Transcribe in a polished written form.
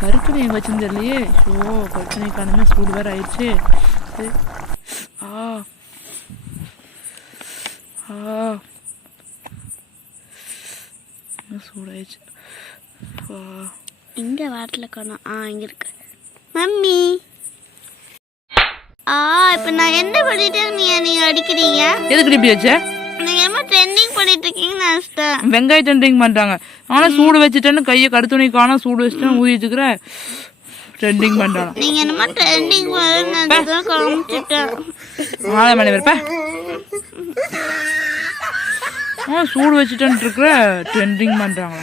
கருத்துணை எங்கே வச்சுன்னு தெரியலையே. ஷோ கருத்துணை காணுமே, சூடு வேறு ஆயிடுச்சு. ஆ ஆ சூடாயிடுச்சு. இங்கே வாட்டில் காணும். இங்கே இருக்கு மம்மி. இப்போ நான் என்ன பண்ணிட்டு நீங்கள் அடிக்கிறீங்க? எதுக்கு இப்படி வச்ச? நீங்கள் என்ன ட்ரெண்டிங் பண்ணிட்டு இருக்கீங்கன்னு நினச்சிட்டேன். வெங்காய ட்ரெண்டிங் பண்ணுறாங்க. ஆனால் சூடு வச்சுட்டேன்னு கையை கருத்துணை காணும், சூடு வச்சுட்டேன்னு ஊதி வச்சுக்கிற ட்ரெண்டிங் பண்ணுறாங்க. நீங்கள் என்னமோ ட்ரெண்டிங் பண்ணி காமிச்சிட்டேன். ஆளை மணி வரப்ப சூடு வச்சுட்டேன்ட்டு இருக்கிற ட்ரெண்டிங் பண்ணுறாங்களா?